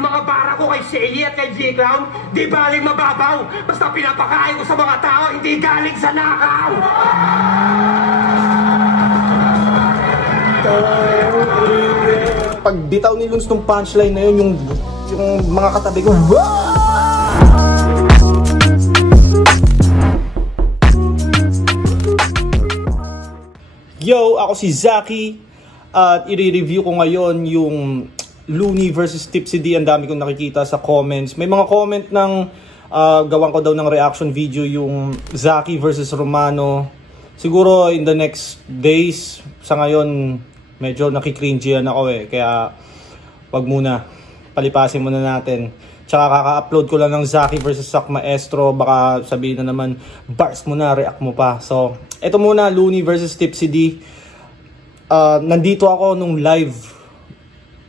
Yung mga bara ko kay Shelly at kay J-Clown, di baling mababaw. Basta pinapakain ko sa mga tao, hindi galing sa nakaw. Pag bitaw ni Luns tong punchline na yun, yung mga katabi ko, Yo, ako si Zaki at i-review ko ngayon yung Looney versus Tipsy D. Ang dami kong nakikita sa comments. May mga comment ng gawan ko daw ng reaction video yung Zaki versus Romano. Siguro in the next days, sa ngayon medyo nakikringy ako kaya wag muna, palipasin muna natin. Tsaka kaka-upload ko lang ng Zaki versus Sak Maestro. Baka sabihin na naman, bars mo na, react mo pa. So, eto muna, Looney versus Tipsy D. Nandito ako nung live.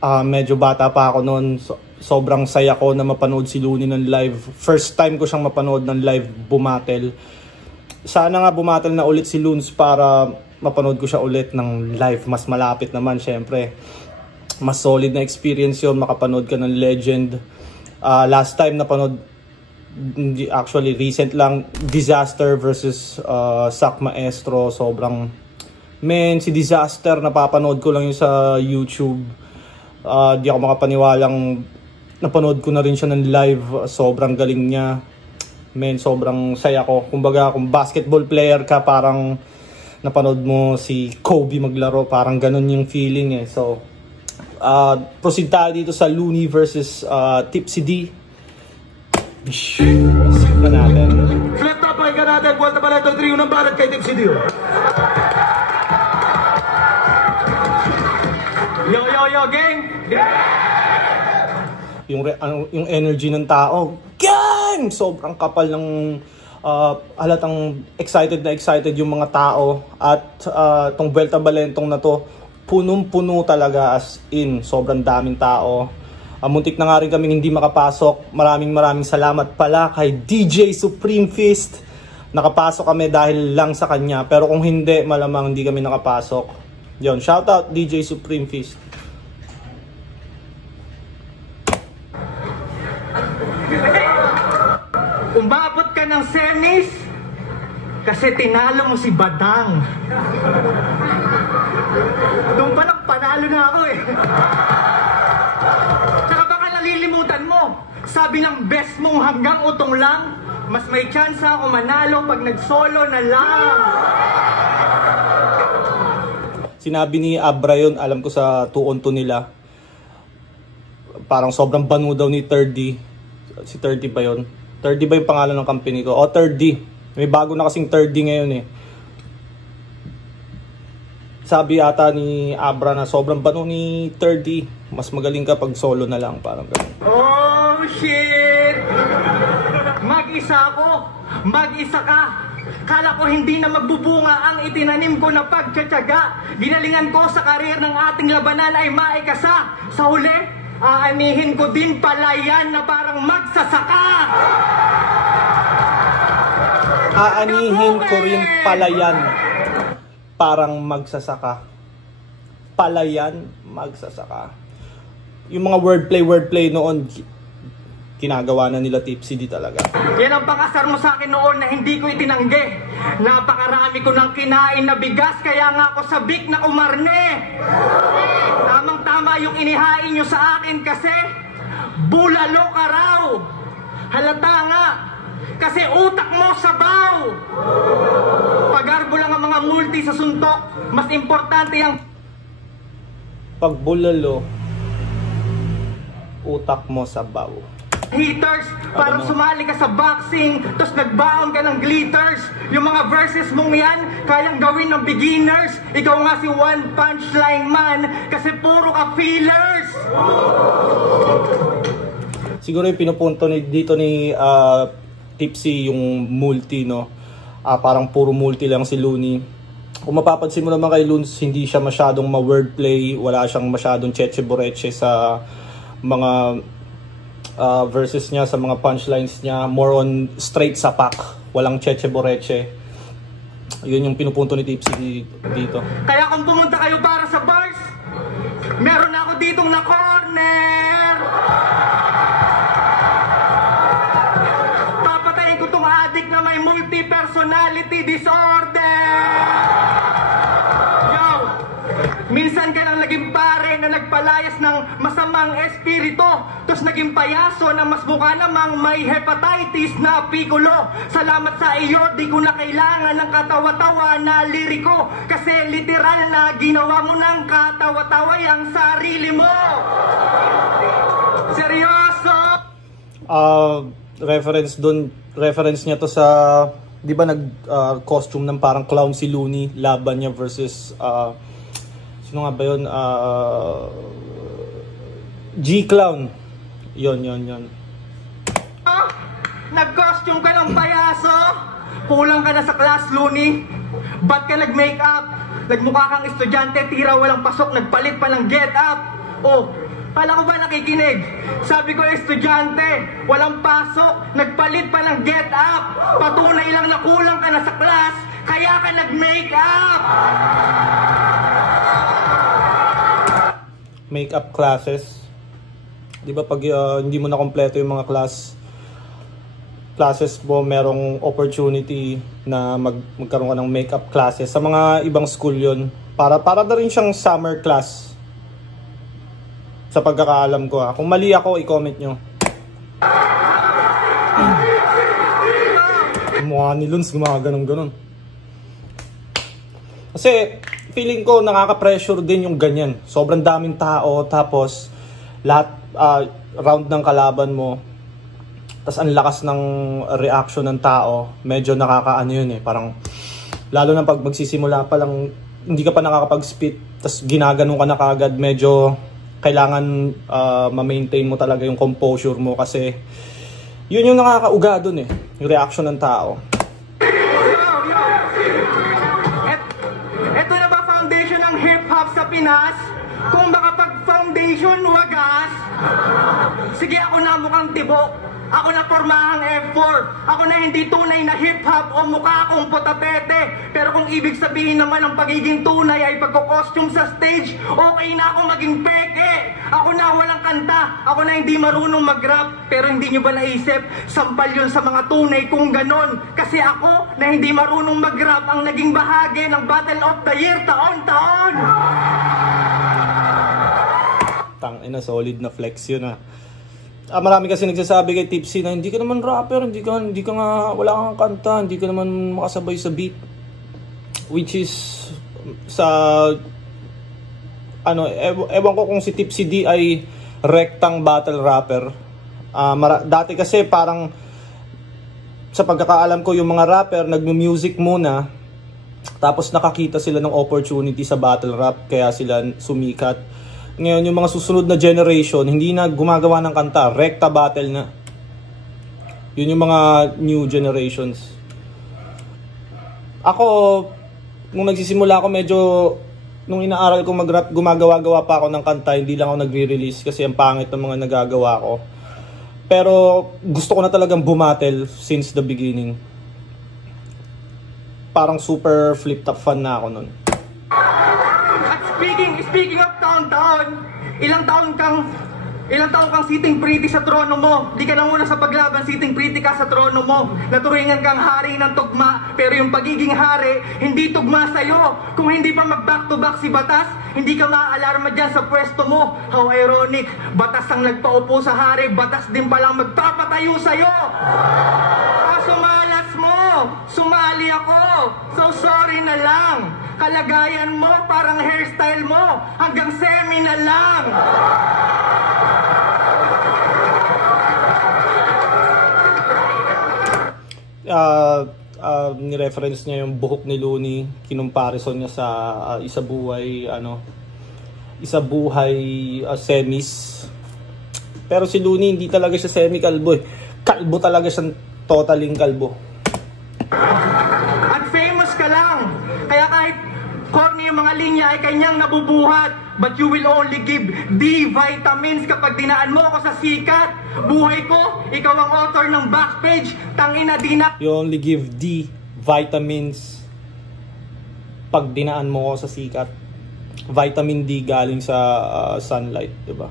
Medyo bata pa ako noon. Sobrang saya ko na mapanood si Looney ng live. First time ko siyang mapanood ng live bumatel. Sana nga bumatel na ulit si Loons para mapanood ko siya ulit ng live. Mas malapit naman, syempre. Mas solid na experience yun, makapanood ka ng legend. Last time napanood, actually recent lang, Disaster versus Sak Maestro. Sobrang, si Disaster napapanood ko lang yun sa YouTube. Di ako makapaniwalang napanood ko na rin siya ng live. Sobrang galing niya. Sobrang saya ko. Kumbaga, kung basketball player ka, parang napanood mo si Kobe maglaro. Parang ganun yung feeling So, proceed tayo dito sa Looney versus Tipsy D. Simpa natin. Flat top ay ka natin. Buwan na pala itong trio ng balat kay Tipsy D. Yo, gang! Yung energy ng tao, gang! Sobrang kapal ng halatang excited na excited yung mga tao. At tong Vuelta Balentong na to, punong-puno talaga, as in, sobrang daming tao. Muntik na nga rin kaming hindi makapasok. Maraming salamat pala kay DJ Supreme Fist. Nakapasok kami dahil lang sa kanya. Pero kung hindi, malamang hindi kami nakapasok. Yon, shoutout DJ Supreme Fist. Umabot ka ng semis kasi tinalo mo si Badang. Doon pa lang panalo na ako Tsaka baka nalilimutan mo, sabi ng best mong hanggang utong lang, mas may chance ako manalo pag nag-solo na lang. Sinabi ni Abra yun, alam ko sa 2-on-2 nila. Parang sobrang banu daw ni 3D. Si 3D ba yun? 3D ba yung pangalan ng company ko? O 3D. May bago na kasing 3D ngayon Sabi ata ni Abra na sobrang banu ni 3D. Mas magaling ka pag solo na lang. Parang ganun. Oh shit! Mag-isa ako. Mag-isa ka. Kala ko hindi na magbubunga ang itinanim ko na pagtsatsaga. Ginalingan ko sa karir ng ating labanan ay maikasa. Sa huli, aanihin ko din pala yan na parang magsasaka. Aanihin ko rin palayan parang magsasaka. Palayan, magsasaka. Yung mga wordplay noon, ginagawa na nila Tipsy D talaga. Yan ang pangasar mo sa akin noon na hindi ko itinanggi. Napakarami ko ng kinain na bigas, kaya nga ako sabik na umarne. Tamang-tama yung inihain nyo sa akin kasi bulalo ka raw. Halata nga, kasi utak mo sabaw. Pagarbo lang ang mga multi sa suntok, mas importante ang pagbulalo, utak mo sabaw. Haters, parang sumali ka sa boxing, tapos nagbaon ka ng glitters. Yung mga verses mong yan, kayang gawin ng beginners. Ikaw nga si One Punchline Man, kasi puro ka feelers. Siguro yung pinupunto dito ni Tipsy yung multi, parang puro multi lang si Looney. Kung mapapansin mo naman kay Loons, hindi siya masyadong ma-wordplay, wala siyang masyadong cheche-boreche sa mga verses niya, sa mga punchlines niya. More on straight sapak, walang cheche-boreche. Yun yung pinupunto ni Tipsy dito. Kaya kung pumunta kayo para sa bars, meron ako ditong na corner. pito. Tapos naging payaso na mas mukha namang may hepatitis na pikulo. Salamat sa iyo, di ko na kailangan ng katawa-tawa na liriko. Kasi literal na ginawa mo ng katawa-tawa ang sarili mo. Seryoso? Reference niya to sa, di ba costume ng parang clown si Looney, laban niya versus, sino nga ba yun? G-Clown. Yon. Nag-costume ka ng payaso? Kulang ka na sa class, Looney. Ba't ka nag-makeup? Nagmukha kang estudyante, tira walang pasok, nagpalit pa ng get-up. Oh, kala ko ba nakikinig? Sabi ko estudyante, walang pasok, nagpalit pa ng get-up. Patunay lang na kulang ka na sa class, kaya ka nag-makeup. Makeup classes. Di ba pag hindi mo na kompleto yung mga classes mo, merong opportunity na magkaroon ka ng makeup classes. Sa mga ibang school yun, para na rin siyang summer class. Sa pagkakaalam ko ha. Kung mali ako, i-comment nyo. Mukha ni Luns, gumaganon-ganon. Kasi, feeling ko nakaka-pressure din yung ganyan. Sobrang daming tao, tapos lahat, round ng kalaban mo, tas ang lakas ng reaction ng tao, medyo nakakaano yun eh. Parang, lalo na pag magsisimula pa lang, hindi ka pa nakakapag-spit, tas ginaganon ka na kagad, medyo kailangan ma-maintain mo talaga yung composure mo kasi yun yung nakakauga dun eh, yung reaction ng tao. Ito na ba foundation ng hip-hop sa Pinas? Kung makapag-foundation wagas, sige ako na mukhang tibok. Ako na pormahang F4. Ako na hindi tunay na hip-hop o mukha akong potapete. Pero kung ibig sabihin naman ng pagiging tunay ay pagko-costume sa stage, okay na ako maging peke. Ako na walang kanta. Ako na hindi marunong mag-rap. Pero hindi nyo ba naisip, sampal yun sa mga tunay kung ganon. Kasi ako na hindi marunong mag-rap ang naging bahagi ng Battle of the Year taon-taon. Tangina, solid na flex yun ah. Marami kasi nagsasabi kay Tipsy na hindi ka naman rapper, hindi ka nga, wala kang kanta, hindi ka naman makasabay sa beat. Which is, sa, ewan ko kung si Tipsy D ay rectang battle rapper. Dati kasi parang, sa pagkakaalam ko, yung mga rapper, nagmu-music muna, tapos nakakita sila ng opportunity sa battle rap, kaya sila sumikat. Ngayon, yung mga susunod na generation, hindi na gumagawa ng kanta, rekta battle na. Yun yung mga new generations. Ako, nung nagsisimula ako, medyo, nung inaaral ko mag-rap, gumagawa-gawa pa ako ng kanta, hindi lang ako nagre-release kasi ang pangit ng mga nagagawa ko. Pero, gusto ko na talagang bumatel since the beginning. Parang super flip-top fan na ako nun. Speaking of taon-taon, ilang taon kang sitting pretty sa trono mo. Di ka na muna sa paglaban, sitting pretty ka sa trono mo. Naturingan kang hari ng tugma, pero yung pagiging hari, hindi tugma sa'yo. Kung hindi pa mag-back to back si Batas, hindi ka maaalarma dyan sa pwesto mo. How ironic, Batas ang nagpaupo sa hari, Batas din palang magpapatayo sa'yo. Kaso malas mo, sumali ako, so sorry na lang. Kalagayan mo, parang hairstyle mo, hanggang semi na lang. Ni-reference niya yung buhok ni Looney, kinumparison niya sa Isa Buhay semis. Pero si Looney hindi talaga siya semi-kalbo eh. Kalbo talaga siya, totaling kalbo. At famous ka lang, kaya kahit corny yung mga linya ay kanyang nabubuhat. But you will only give D vitamins kapag dinaan mo ako sa sikat. Buhay ko, ikaw ang author ng Backpage. Tangina di na. You only give D vitamins pag dinaan mo ako sa sikat. Vitamin D galing sa sunlight, diba?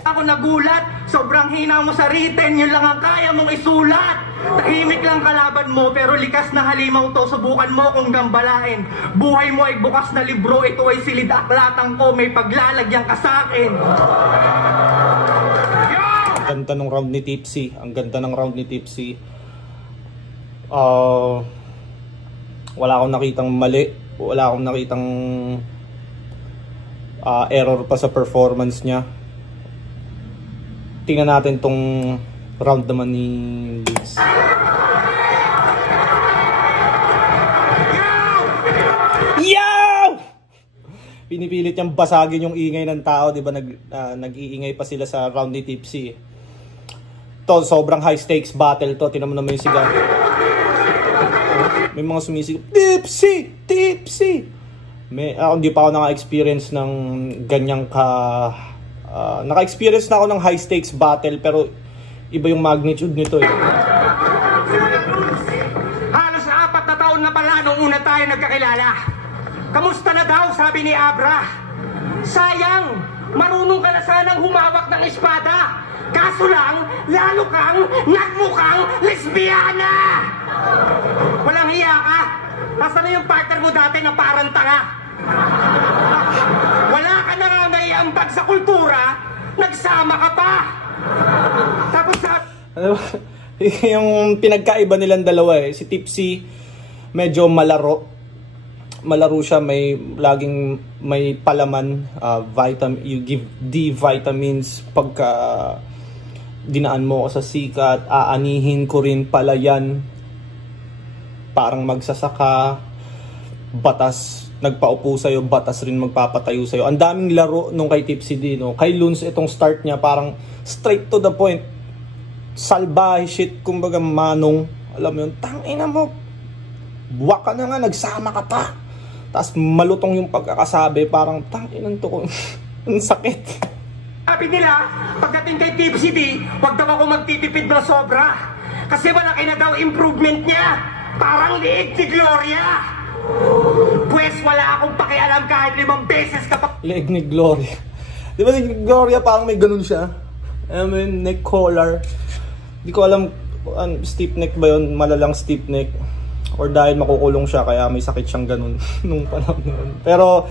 Ako nagulat, sobrang hina mo sa written, yun lang ang kaya mong isulat. Tahimik lang kalaban mo, pero likas na halimaw to, subukan mo kung gambalain. Buhay mo ay bukas na libro, ito ay silid aklatan ko, may paglalagyan ka sa akin. ganda ng round ni Tipsy. Ang ganda ng round ni Tipsy. Wala akong nakitang mali. Wala akong nakitang error pa sa performance niya. Tingnan natin tong round naman ni Liz. Yo! Pinipilit niyang basagin yung ingay ng tao, di ba? Nag-iingay pa sila sa round ni Tipsy. To, sobrang high stakes battle to. Tingnan mo naman yung sigaw. May mga sumisigaw, Tipsy! Tipsy! Hindi pa ako naka-experience ng ganyang naka-experience na ako ng high stakes battle, pero iba yung magnitude nito eh. Halos 4 na taon na pala nung una tayo nagkakilala. Kamusta na daw, sabi ni Abra. Sayang, marunong ka na sanang humawak ng espada. Kaso lang, lalo kang nagmukhang lesbiana. Walang hiya ka. Nasaan na yung partner mo dati na parang tanga? Wala ka na nga naiambag sa kultura, nagsama ka pa. Tapos yung pinagkaiba nilang dalawa eh. Si Tipsy, medyo malaro siya, laging may palaman, you give D vitamins pagka dinaan mo sa sikat, aanihin ko rin pala yan, parang magsasaka, batas nagpaupo sa'yo, batas rin magpapatayo sa'yo. Ang daming laro nung kay Tipsy D, no? Kay Loons, itong start niya parang straight to the point, salbahe shit, kumbaga manong, alam mo yun, tangina mo, buwak ka na nga, nagsama ka pa. Tapos malutong yung pagkakasabi, parang tanginan to ko. Ang sakit. Sabi nila, pagdating kay Tipsy D, wag daw ako magtitipid na sobra. Kasi malaki na daw improvement niya. Parang liig ni Gloria. Pwes wala akong pakialam kahit 5 beses ka pa. Liig ni Gloria. Di ba ni Gloria parang may ganun siya? I mean, neck collar. Di ko alam, stiff neck ba yun? Malalang stiff neck. Or dahil makukulong siya kaya may sakit siyang ganun nung panahon nun. Pero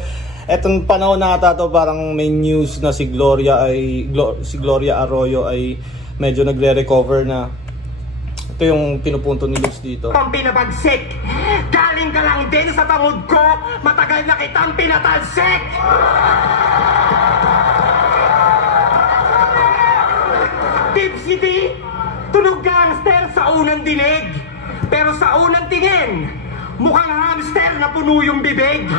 etong panahon na ata to, parang may news na si Gloria Arroyo ay medyo nagre-recover na. Ito yung pinupunto ni Luz dito. Pang pinabagsik. Galing ka lang din sa tamod ko. Matagal na kitang pinatalsik. Tipsy D, tunog gangster sa unang dinig. Pero sa unang tingin, mukhang hamster na puno yung bibig.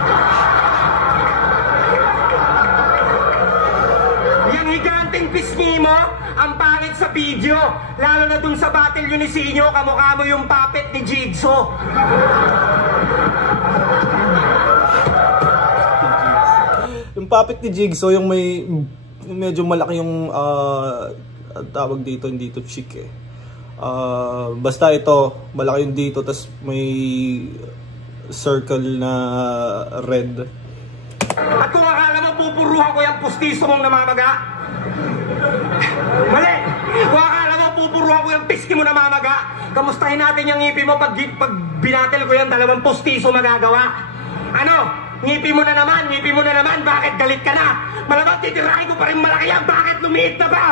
Yang higanteng pisngi mo, ang pangit sa video. Lalo na dun sa battle yun ni Sinyo, kamukha mo yung puppet ni Jigsaw. Yung puppet ni Jigsaw, yung may medyo malaki yung tawag dito, hindi to chick eh. Basta ito, malaki yung dito, tas may circle na red. At kung akala mo pupuruhan ko yung pustiso mong namamaga, mali! Kung akala mo pupuruhan ko yung piski mo namamaga, kamustahin natin yung ngipi mo pag binatel ko yung 2 pustiso magagawa. Ano? Ngipi mo na naman, bakit galit ka na? Malamang titirahin ko pa rin malaki yan, bakit lumiit na ba?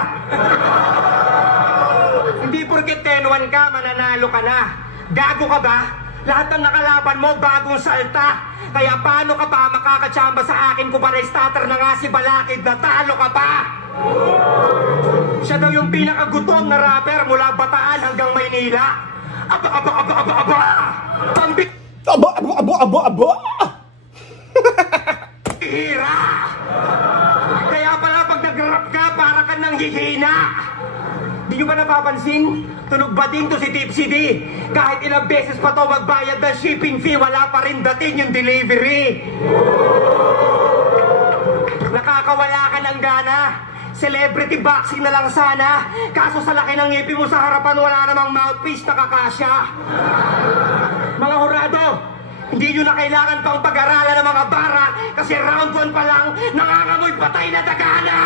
Hindi porket 10-1 ka, mananalo ka na. Gago ka ba? Lahat ng nakalaban mo, bagong salta. Kaya paano ka pa makakatsamba sa akin kung pa-restarter na nga si Balakid, natalo ka pa? Siya daw yung pinakagutom na rapper mula Bataan hanggang Maynila. Aba! Pambik! Aba! Hira! Kaya pala pag nag-rap ka, para ka nang hihina. Di nyo ba napapansin? Tunog ba din to si Tipsy D? Kahit ilang beses pa to magbayad ng shipping fee, wala pa rin dating yung delivery. Nakakawala ka ng gana. Celebrity boxing na lang sana. Kaso sa laki ng ngipin mo sa harapan, wala namang mouthpiece na kakasya. Mga hurado, hindi nyo na kailangan pang pag-aralan ng mga bara kasi round 1 pa lang, nangangamoy patay na daga na!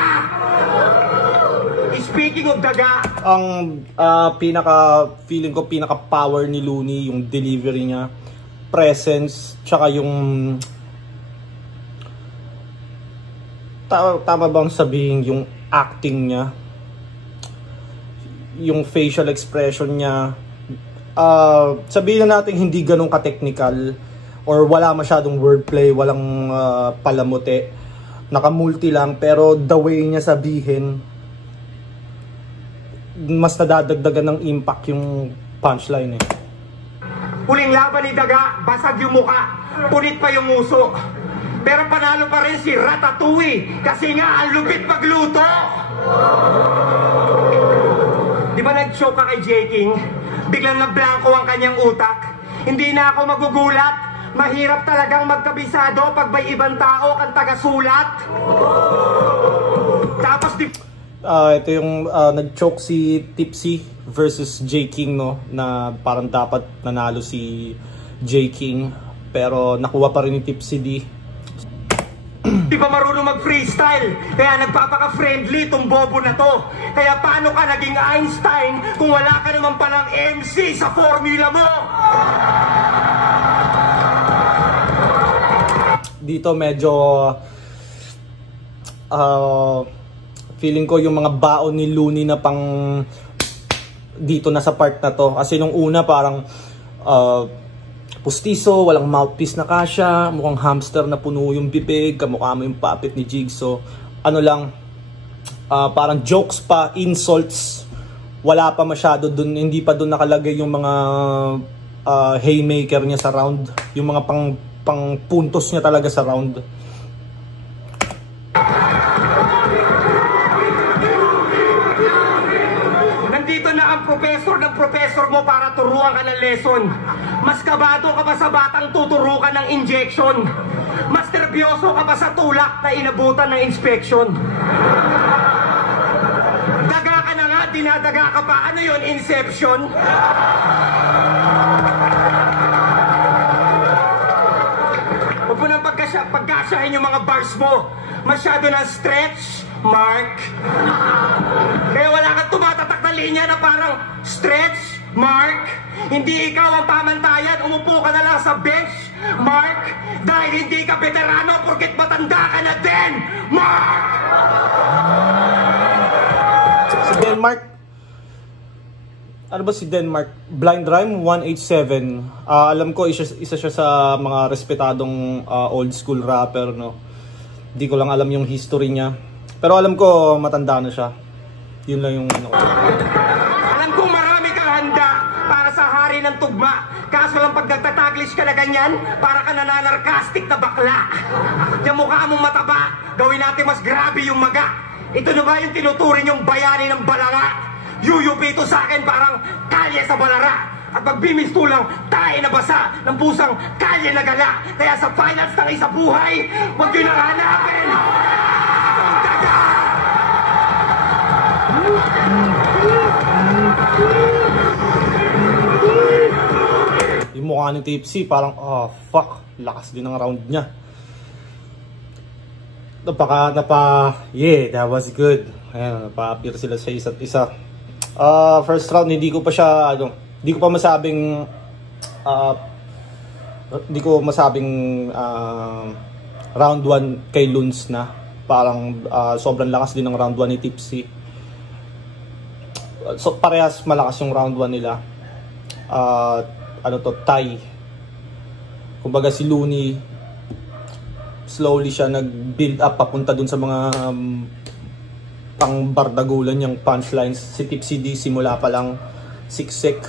Speaking of daga, ang feeling ko pinaka-power ni Looney, yung delivery niya, presence, tsaka yung tama bang sabihin yung acting niya. yung facial expression niya, sabihin na natin hindi ganun ka-technical or wala masyadong wordplay, walang palamuti, nakamulti lang, pero the way niya sabihin, mas nadadagdagan ng impact yung punchline eh. Huling laban ni Daga, basag yung muka, punit pa yung uso. Pero panalo pa rin si Ratatouille kasi nga ang lupit magluto. Di ba nag-choke ka kay J. King? Biglang nagblanko ang kanyang utak. Hindi na ako magugulat. Mahirap talagang magkabisado pag may ibang tao kang tagasulat. Tapos ito yung nag-choke si Tipsy versus J. King, no? Na parang dapat nanalo si J. King. Pero nakuha pa rin ni Tipsy D. Di ba marunong mag-freestyle? Kaya nagpapaka-friendly itong bobo na to. Kaya paano ka naging Einstein kung wala ka naman palang MC sa formula mo? Dito medyo feeling ko yung mga baon ni Looney na pang dito na sa part na to. Kasi nung una parang pustiso, walang mouthpiece na kasya, mukhang hamster na puno yung bibig, kamukha mo yung puppet ni Jigsaw. Ano lang, parang jokes pa, insults, wala pa masyado dun, hindi pa dun nakalagay yung mga haymaker niya sa round, yung mga pang puntos niya talaga sa round. Ang professor mo para turuan ka ng lesson. Mas kabado ka ba sa batang tuturukan ng injection? Mas nervyoso ka ba sa tulak na inabutan ng inspection? Daga ka na nga, dinadaga ka pa. Ano yon, Inception? Huwag mo nang pagkasyahin yung mga bars mo. Masyado na stretch, Mark. Kaya wala kang tumatatak na linya na parang stretch, Mark. Hindi ikaw ang pamantayan, umupo ka na lang sa bench, Mark. Dahil hindi ka veterano porket matanda ka na din, Mark! Si Denmark, ano ba si Denmark? Blind Rhyme 187. Alam ko isa siya sa mga respetadong old school rapper, no. Hindi ko lang alam yung history niya. Pero alam ko matanda na siya. Yun lang yung ano ko. Alam kong marami kang handa para sa hari ng tugma. Kaso lang pag nagtataglish ka na ganyan, para ka nananarkastik na bakla. Yung mukha mong mataba, gawin natin mas grabe yung maga. Ito na ba yung tinuturing yung bayani ng balanga? Yuyupi ito sa akin parang kalye sa balara. At pag bimistulang tayo na basa ng pusang kalye na gala. Kaya sa finals ng isa buhay, huwag yun ang hanapin! Daga! Yung mukha ni Tipsy parang, oh fuck, lakas din ang round niya. Yeah, that was good. Ayan, napa-appear sila sa isa't isa. First round, hindi ko pa masabing round 1 kay Luns na. Parang sobrang lakas din ng round 1 ni Tipsy. So parehas malakas yung round 1 nila. Tie. Kumbaga si Looney slowly siya nag-build up papunta dun sa mga pang bardagulan niyang punchlines. Si Tipsy D simula pa lang siksik,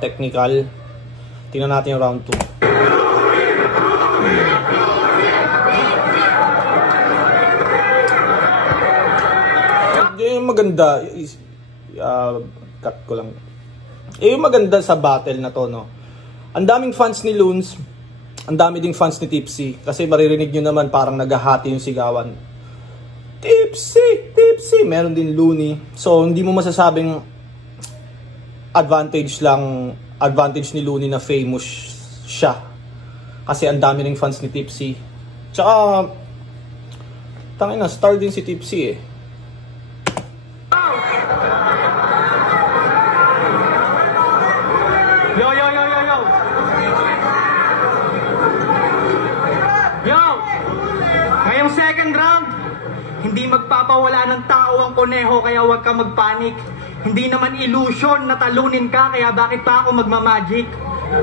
technical. Tingnan natin yung round 2. Maganda, cut ko lang. Yung maganda sa battle na to, no, ang daming fans ni Loons, ang dami ding fans ni Tipsy, kasi maririnig nyo naman parang naghahati yung sigawan, Tipsy, Tipsy, meron din Looney. So hindi mo masasabing advantage ni Looney na famous siya, kasi ang dami ring fans ni Tipsy. Tsaka tangina, star din si Tipsy eh. Ngayong second round, hindi magpapawala ng tao ang koneho, kaya huwag ka magpanik. Hindi naman illusion na talunin ka, kaya bakit pa ako magmamagic?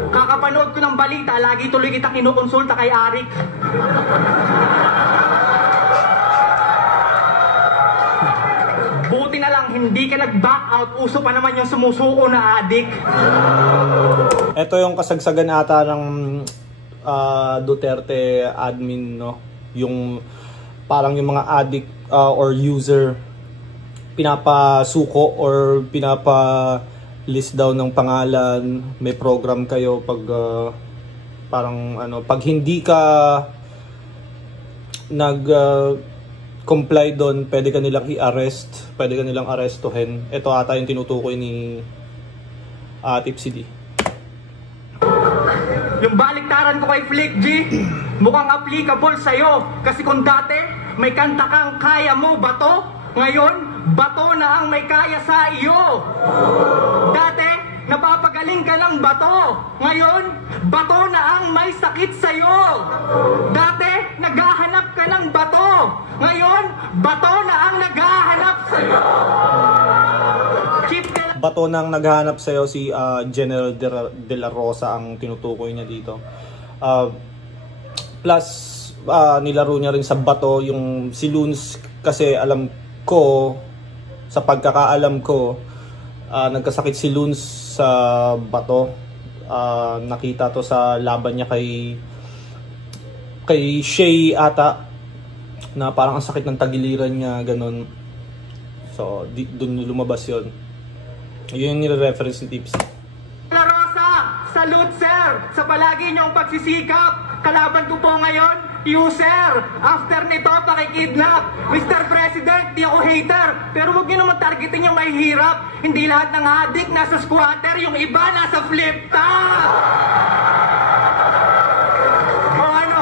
Kakapanood ko ng balita, lagi tuloy kita kinukonsulta kay Arik. Buti na lang, hindi ka nag-back out. Uso pa naman yung sumusuko na adik. Ito yung kasagsagan ata ng Duterte admin, no? Yung parang yung mga addict or user pinapasuko or pinapa-list daw ng pangalan. May program kayo pag parang ano, pag hindi ka comply doon, pwede ka nilang i-arrest, pwede ka nilang arestuhin. Ito ata yung tinutukoy ni Tipsy D. Yung baliktaran ko kay Flick G, mukhang applicable sa'yo. Kasi kung dati, may kanta kang kaya mo bato, ngayon, bato na ang may kaya sa iyo. Dati, napapagaling ka ng bato, ngayon, bato na ang may sakit sa'yo. Dati, naghahanap ka ng bato, ngayon, bato na ang naghahanap sa'yo. Bato nang naghahanap sa'yo si General De La Rosa ang tinutukoy niya dito. Plus, nilaro niya rin sa bato yung si Loons kasi alam ko, sa pagkakaalam ko, nagkasakit si Loons sa bato. Nakita to sa laban niya kay Shay ata, na parang ang sakit ng tagiliran niya, ganun. So, dun lumabas yun. Yun yung nire-reference ni Tips. La Rosa, salute sir sa palagi niyong pagsisikap. Kalaban ko po ngayon, you sir. After nito, pakikidnap. Mr. President, di ako hater. Pero huwag niyo naman targetin yung may hirap. Hindi lahat ng adik nasa squatter, yung iba nasa flip top. O ano?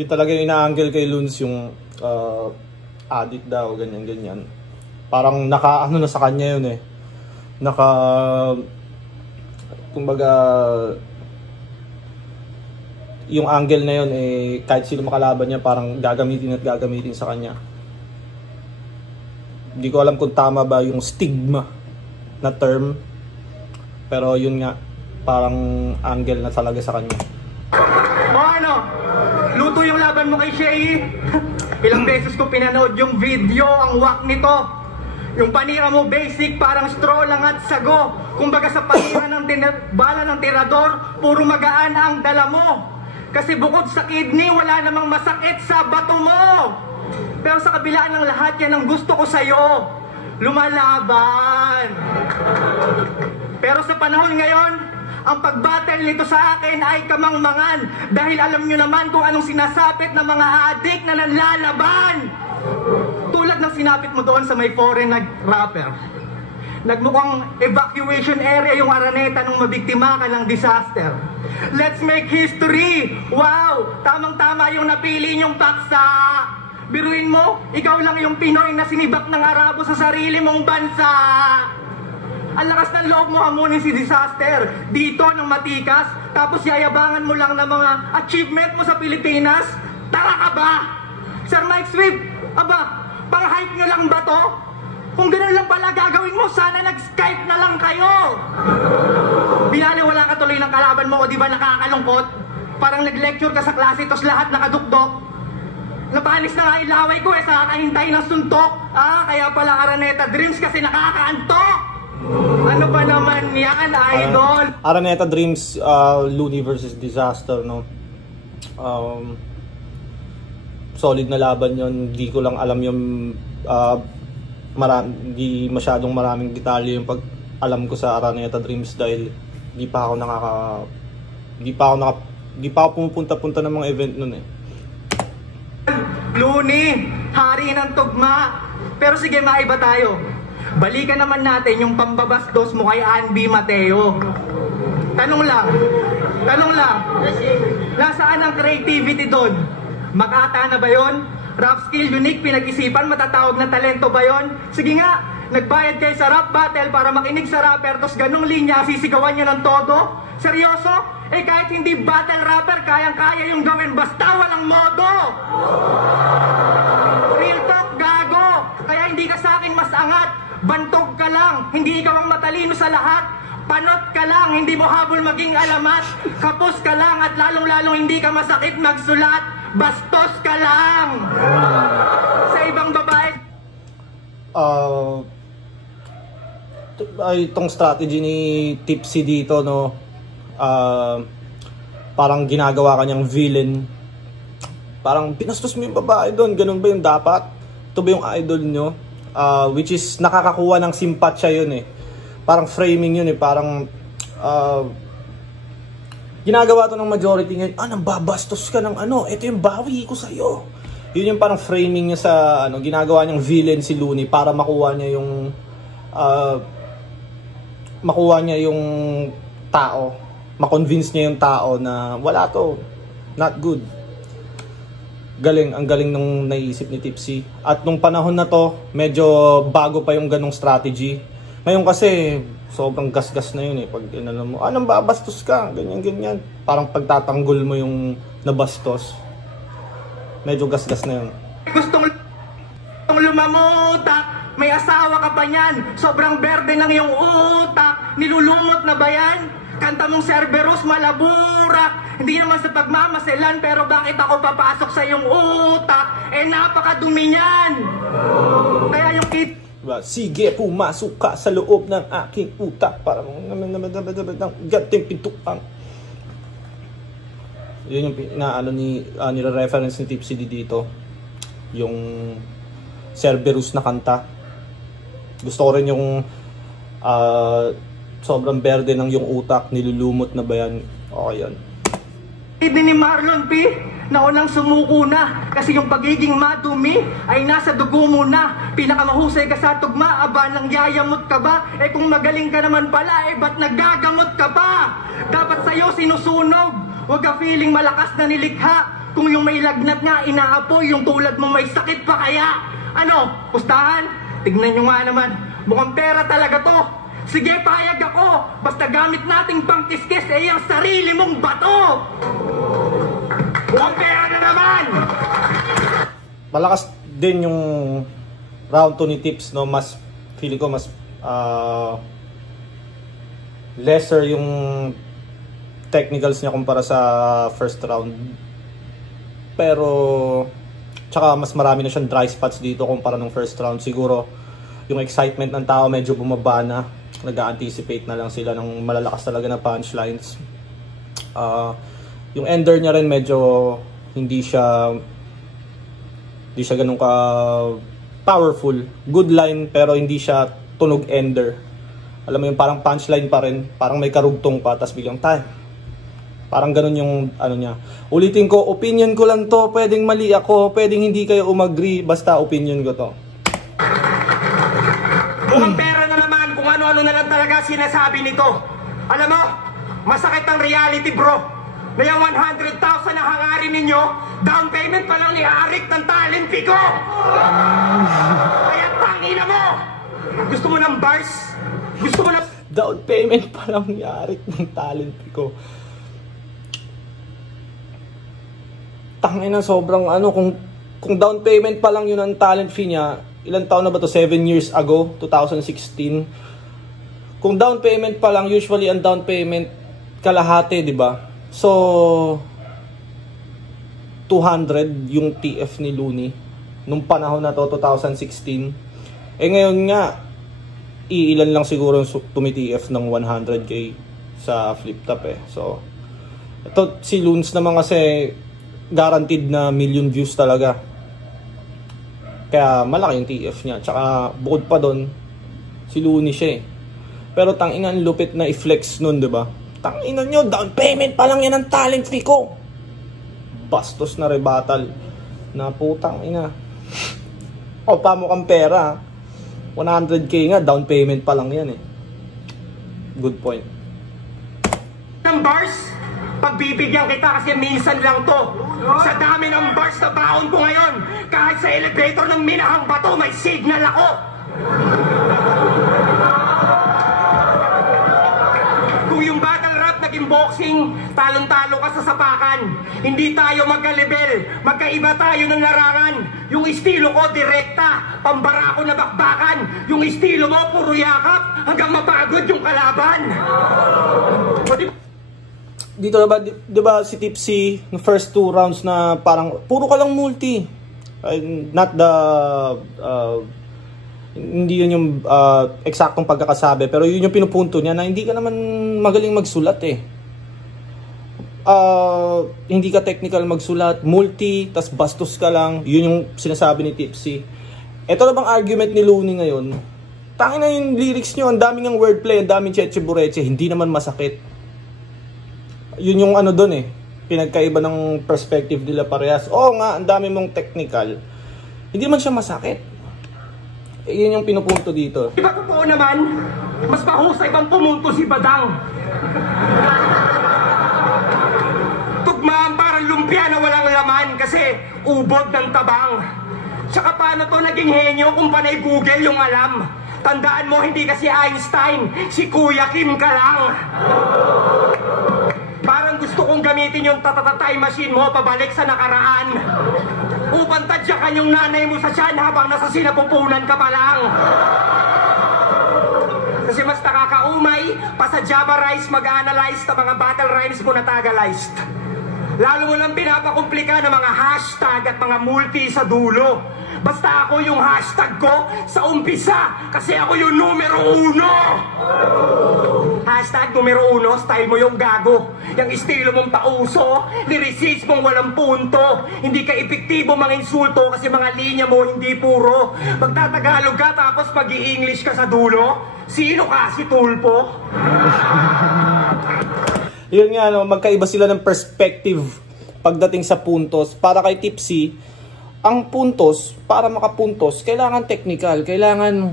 Yun talaga yung ina-angle kay Loons, yung addict daw, ganyan-ganyan. Parang naka-ano na sa kanya yun eh. Kumbaga, yung angle na yun eh, kahit sino makalaban niya, parang gagamitin at gagamitin sa kanya. Hindi ko alam kung tama ba yung stigma na term, pero yun nga, parang angle na talaga sa kanya. O ano? Luto yung laban mo kay Shay. Ilang beses ko pinanood yung video, ang wak nito. Yung panira mo basic, parang straw lang at sago. Kumbaga sa panira ng bala ng tirador, puro magaan ang dala mo. Kasi bukod sa kidney, wala namang masakit sa bato mo. Pero sa kabila ng lahat, yan ang gusto ko sa'yo. Lumalaban. Pero sa panahon ngayon, ang pagbattle nito sa akin ay kamangmangan. Dahil alam nyo naman kung anong sinasapit ng mga adik na nanlalaban. Tulad ng sinapit mo doon sa may foreign rapper. Nagmukhang evacuation area yung Araneta nung mabiktima ka ng disaster. Let's make history! Wow! Tamang-tama yung napili niyong paksa. Biruin mo, ikaw lang yung Pinoy na sinibak ng Arabo sa sarili mong bansa. Ang lakas ng loob mo hamunin si disaster dito ng matikas, tapos yayabangan mo lang ng mga achievement mo sa Pilipinas. Tara ka ba? Sir Mike Swift, aba, pang-hype nyo lang ba to? Kung gano'n lang pala gagawin mo, sana nag-Skype na lang kayo. Binaliwala ka tuloy ng kalaban mo, o di ba nakakalungkot? Parang nag-lecture ka sa klase, tos lahat nakadukdok. Napanis na nga yung laway ko sa kakahintay ng suntok. Kaya pala Araneta Dreams kasi nakakaantok. Ano ba naman yan, idol? Araneta Dreams, Looney versus Disaster, no? Solid na laban yon. Hindi ko lang alam yung hindi masyadong maraming detalye yung pag alam ko sa Araneta Dreams dahil hindi pa ako pumupunta-punta ng mga event nun eh. Looney, hari ng tugma. Pero sige, maiba tayo. Balikan naman natin yung pambabastos mo kay Anby Mateo. Tanong lang, nasaan ang creativity doon? Makata na ba yun? Rap skill, unique, pinag-isipan, matatawag na talento ba yun? Sige nga, nagbayad kayo sa rap battle para makinig sa rapper, tos ganong linya, sisigawan nyo ng todo? Seryoso? Eh kahit hindi battle rapper, kayang-kaya yung gawin, basta walang modo! Real talk, gago! Kaya hindi ka sa akin mas angat, bantog ka lang, hindi ikaw ang matalino sa lahat. Panot ka lang, hindi mo habol maging alamat. Kapos ka lang at lalong-lalong hindi ka masakit magsulat. Bastos ka lang. Sa ibang babae. Itong strategy ni Tipsy dito, no, parang ginagawa kanyang villain. Parang pinastos mo yung babae doon, ganun ba yung dapat? Ito ba yung idol nyo? Which is nakakakuha ng simpatsya yun eh. Parang framing yun eh, parang ginagawa to ng majority ngayon. Nambabastos ka ng ano, ito yung bawi ko sa'yo. Yun yung parang framing niya sa ano, ginagawa niyang villain si Looney para makuha niya yung tao, makonvince niya yung tao na wala to, not good. Ang galing nung naisip ni Tipsy. At nung panahon na to, medyo bago pa yung ganong strategy. Ngayon kasi, sobrang gasgas na yun eh. Pag inalam mo, anong babastos ka? Ganyan. Parang pagtatanggol mo yung nabastos. Medyo gasgas na yun. Gustong lumamutak, may asawa ka pa niyan. Sobrang berde ng iyong utak. Nilulumot na ba yan? Kanta mong Cerberus, malaburak. Hindi naman sa pagmamaselan, pero bakit ako papasok sa iyong utak? Napakadumi niyan. Kaya yung diba? Sige, pumasok ka sa loob ng aking utak para gating pintuang. Yun yung nire-reference ni Tipsy dito. Yung Cerberus na kanta. Gusto ko rin yung sobrang berde ng yung utak, nilulumot na ba yan? Okay yan. Ni Marlon P, naunang sumuko na kasi yung pagiging madumi ay nasa dugo mo na. Pinakamahusay ka sa tugma, aba nang yayamot ka ba? Kung magaling ka naman pala, ba't nagagamot ka pa? Dapat sa'yo sinusunog, huwag ka feeling malakas na nilikha. Kung yung may lagnat nga inaapoy, yung tulad mo may sakit pa kaya? Ano, pustahan? Tignan nyo nga naman, mukhang pera talaga to. Sige, payag ako. Basta gamit nating pangkiskis ang sarili mong bato. Huwag pera na naman. Malakas din yung round 2 ni Tips, no? Mas, feeling ko mas lesser yung technicals niya kumpara sa first round. Pero tsaka mas marami na siyang dry spots dito kumpara ng first round. Siguro yung excitement ng tao medyo bumaba na. Nag-a-anticipate na lang sila ng malalakas talaga na punchlines. Yung ender niya rin medyo hindi siya ganun ka powerful. Good line pero hindi siya tunog ender. Alam mo yung parang punchline pa rin, parang may karugtong pa tas biglang time. Parang ganun yung ano niya. Ulitin ko, opinion ko lang to, pwedeng mali ako, pwedeng hindi kayo umagree, basta opinion ko to. Mukhang pera na naman kung ano-ano na lang talaga sinasabi nito. Alam mo, masakit ang reality bro. Na yung 100,000 na hangarin ninyo, down payment pa lang ni Arik ng talent fee ko. Kaya tangina mo. Gusto mo ng bars? Gusto mo ng... Down payment pa lang ni Arik ng talent fee ko. Tangina, sobrang ano, kung down payment pa lang yun ang talent fee niya, ilang taon na ba to? 7 years ago, 2016. Kung down payment pa lang, usually ang down payment kalahati, di ba? So 200 yung TF ni Looney nung panahon na to, 2016. Ngayon nga, iilan lang siguro tumi-TF ng 100k sa flip top eh. So ito si Loons naman kasi guaranteed na million views talaga. Kaya malaki yung TF niya. Tsaka bukod pa doon, si Looney siya eh. Pero tanginan lupit na i-flex nun, diba? Tanginan nyo, down payment pa lang yan ang talent fee ko. Bastos na rebuttal. Na putang ina. O pa mo kang pera. 100k nga, down payment pa lang yan eh. Good point. Ng bars, pagbibigyan kita kasi minsan lang to. Sa dami ng bars na baon ko ngayon, kahit sa elevator ng Minahang Bato, may signal ako. Kung yung battle rap na natin boxing, talon-talo ka sa sapakan. Hindi tayo magka-level, magkaiba tayo ng larangan. Yung estilo ko, direkta, pambara ko na bakbakan. Yung estilo mo, puro yakap, hanggang mapagod yung kalaban. Dito na ba, di ba si Tipsy, the first 2 rounds na parang, puro ka lang multi. Not the, hindi yun yung eksaktong pagkakasabi, pero yun yung pinupunto niya na hindi ka naman magaling magsulat eh. Hindi ka technical magsulat, multi, tas bastos ka lang, yun yung sinasabi ni Tipsy. Ito na bang argument ni Looney ngayon? Tangin na yung lyrics nyo, ang daming ng wordplay, ang daming cheche bureche, hindi naman masakit. Yun yung ano dun eh, pinagkaiba ng perspective nila parehas. Oo nga, ang dami mong technical, hindi man siya masakit. Yun yung pinupunto dito. Diba totoo naman, mas mahusay bang pumunto si Badang? Tugmaan parang lumpia na walang laman kasi ubod ng tabang. Tsaka paano to naging henyo kung panay Google yung alam? Tandaan mo, hindi kasi Einstein, si Kuya Kim ka lang. Parang gusto kong gamitin yung time machine mo pabalik sa nakaraan. Upang tadyakan yung nanay mo sa tiyan habang nasa sinapupunan ka pa lang. Kasi mas nakakaumay, pa sa Java Rice mag-analyze na mga battle rhymes mo na Tagalize. Lalo mo lang pinapakomplika ng mga hashtag at mga multi sa dulo. Basta ako yung hashtag ko sa umpisa kasi ako yung numero 1. Hashtag numero 1, style mo yung gago. Yung estilo mong pauso, lyricist mong walang punto. Hindi ka epektibo mga insulto kasi mga linya mo hindi puro. Magtatagalog ka tapos pag-i-English ka sa dulo. Sino ka, si Tulpo? Yun nga, no, magkaiba sila ng perspective pagdating sa puntos. Para kay Tipsy, ang puntos, para makapuntos, kailangan technical, kailangan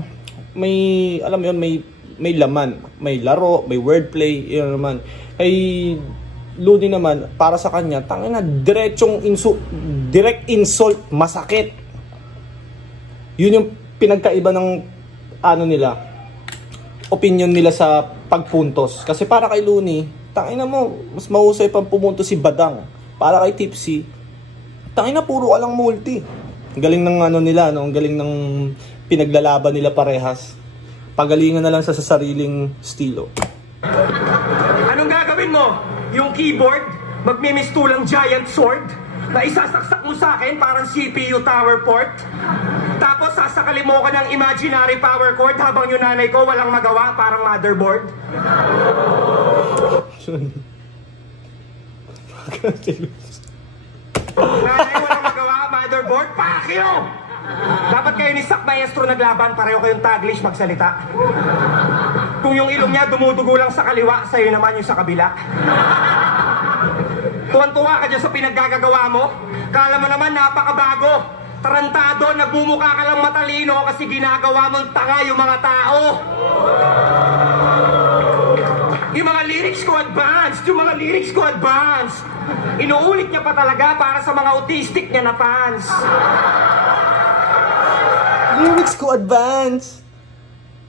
may, alam mo yun, may laman, may laro, may wordplay, yun naman. Kay Looney naman, para sa kanya, tangina, direct insult, masakit. Yun yung pinagkaiba ng, ano nila, opinion nila sa pagpuntos. Kasi para kay Looney, tangina mo, mas mahusay pang pumunto si Badang. Para kay Tipsy, tangina puro alang multi. Ang galing ng ano nila, no? Ang galing ng pinaglalaban nila parehas. Pagalingan na lang sa sariling estilo. Anong gagawin mo? Yung keyboard, magmimistulang giant sword na isasaksak mo sa akin parang CPU tower port. Tapos sasakalin mo ka ng imaginary power cord habang yung nanay ko walang magawa parang motherboard. Nanay walang magawa, motherboard, pakyo! Dapat kayo ni Sak Maestro naglaban, pareho kayong taglish magsalita. Kung yung ilong niya dumudugo lang sa kaliwa, sa'yo naman yung sa kabila. Tuwan-tuwa ka dyan sa pinaggagawa mo. Kala mo naman napakabago. Tarantado, nagbumukha ka lang matalino kasi ginagawa mong tanga yung mga tao. Yung mga lyrics ko advanced, yung mga lyrics ko advanced. Inuulit niya pa talaga para sa mga autistic niya na fans. Lyrics ko advanced.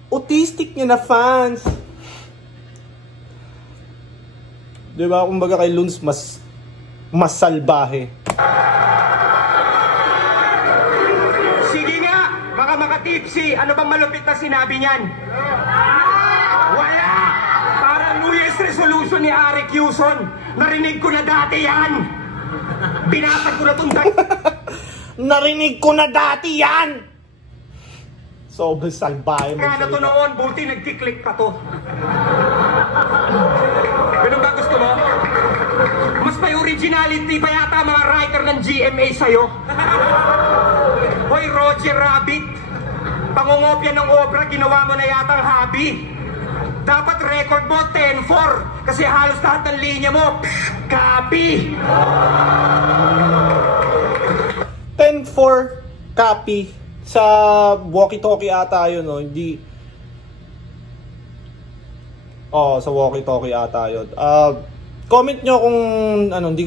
Autistic niya na fans. Diba, kumbaga kay Loons mas salbahe. Sige nga, mga Tipsy, ano bang malupit na sinabi niyan? Wala! Parang New Year's resolution ni Arik Yuson. Narinig ko na dati yan. Binasag ko na itong Narinig ko na dati yan! Sobrang salbahe mo. Kaya na to noon, buti nagkiklik pa to. Ganun ba gusto mo? Mas may originality pa yata mga writer ng GMA sa'yo. Hoy Roger Rabbit, pangungopia ng obra, ginawa mo na yatang hobby. Dapat record mo 10-4 kasi halos lahat ng linya mo copy. 10-4 copy sa walkie-talkie ata yun, no? Hindi. Sa walkie-talkie ata yun. Comment nyo kung ano, di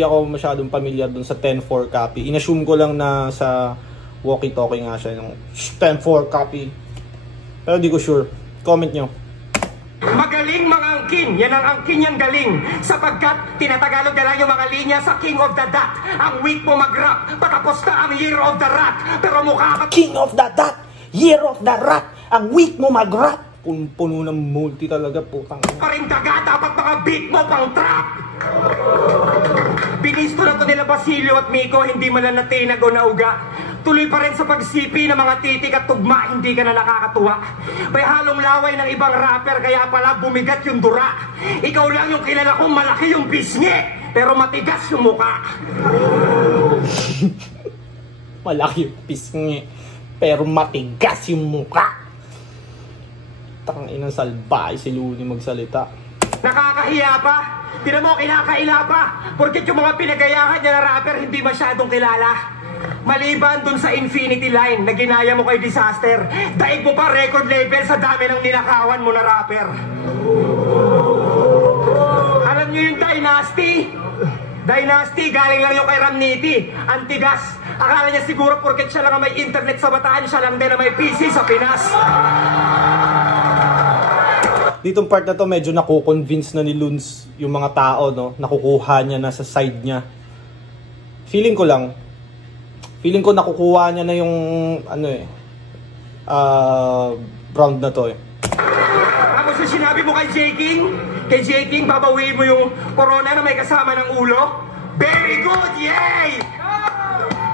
ako masyadong familiar dun sa 10-4 copy. Inassume ko lang na sa walkie-talkie nga siya yung 10-4 copy. Pero di ko sure. Comment nyo. Magaling mga angkin, yan ang angkin yang galing. Sapagkat tinatagalog na lang yung mga linya sa King of the Dot. Ang week mo mag-rap, patapos na ang Year of the Rat. Pero mukha ka King of the Dot, Year of the Rat. Ang week mo mag-rap. Puno ng multi talaga, putang ina. pa rin daga, dapat mga beat mo pang trap. Binisto na to nila Basilio at Miko, hindi man lang natinag o nauga. Tuloy pa rin sa pagsipi ng mga titik at tugma, hindi ka na nakakatuwa. May halong laway ng ibang rapper, kaya pala bumigat yung dura. Ikaw lang yung kilala kong malaki yung pisngi, pero matigas yung muka. Malaki yung pisngi, pero matigas yung muka. Tang inang salbay si Looney magsalita. Nakakahiya pa? Tinan mo, kinakaila pa. Porket yung mga pinagayahan niya na rapper hindi masyadong kilala. Maliban dun sa Infinity Line na ginaya mo kay Disaster, daig mo pa record label sa dami ng ninakawan mo na rapper. Alam niyo yung Dynasty? Dynasty, galing lang yung kay Ramniti. Antigas. Akala niya siguro porket siya lang ang may internet sa Bataan, siya lang din na may PC sa Pinas. Ditong part na to medyo nakukonvince na ni Luns yung mga tao, no? Nakukuha niya na sa side niya. Feeling ko nakukuha niya na yung ano round na to eh. Tapos yung sinabi mo kay J. King, babawiin mo yung corona na may kasama ng ulo? Very good, yay!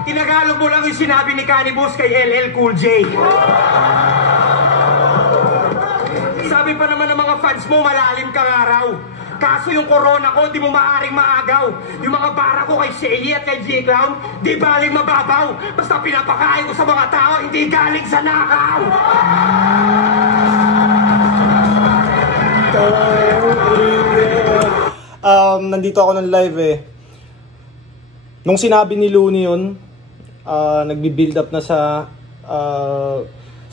Tinagalog mo lang yung sinabi ni Cannibus kay LL Cool J. Sabi pa naman ng mga fans mo, malalim kang araw. Kaso yung corona ko, di mo maaaring maagaw. Yung mga bara ko kay Shelly at kay J-Clown, di baling mababaw. Basta pinapakain ko sa mga tao, hindi galing sa nakaw. Nandito ako ng live eh. Nung sinabi ni Looney yun, nagbi-build up na sa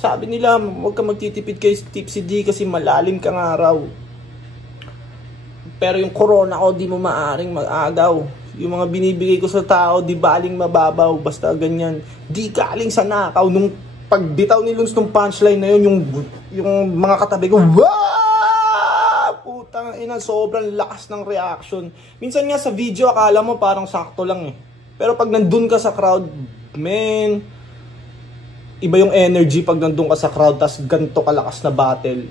sabi nila, huwag ka magtitipid kay Tipsy D kasi malalim kang araw. Pero yung corona ko, di mo maaring mag-agaw. Yung mga binibigay ko sa tao, di baling mababaw. Basta ganyan. Di galing sa nakaw. Nung pagbitaw ni Luns nung punchline na yun, yung mga katabi ko, wow! Putang ina, sobrang lakas ng reaction. Minsan nga sa video, akala mo parang sakto lang eh. Pero pag nandun ka sa crowd, man, iba yung energy pag nandun ka sa crowd, tas ganito kalakas na battle.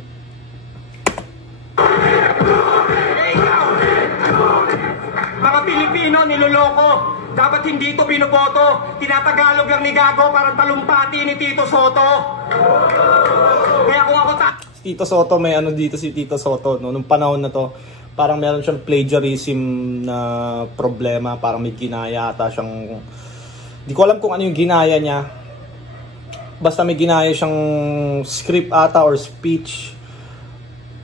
Mga Pilipino, niloloko. Dapat hindi ito binoboto. Tinatagalog lang ni Gago, parang talumpati ni Tito Soto. Kaya kung ako Tito Soto, may ano dito si Tito Soto, no? Nung panahon na to, parang meron siyang plagiarism na problema, parang may ginaya ata siyang, di ko alam kung ano yung ginaya niya. Basta may ginaya siyang script ata or speech.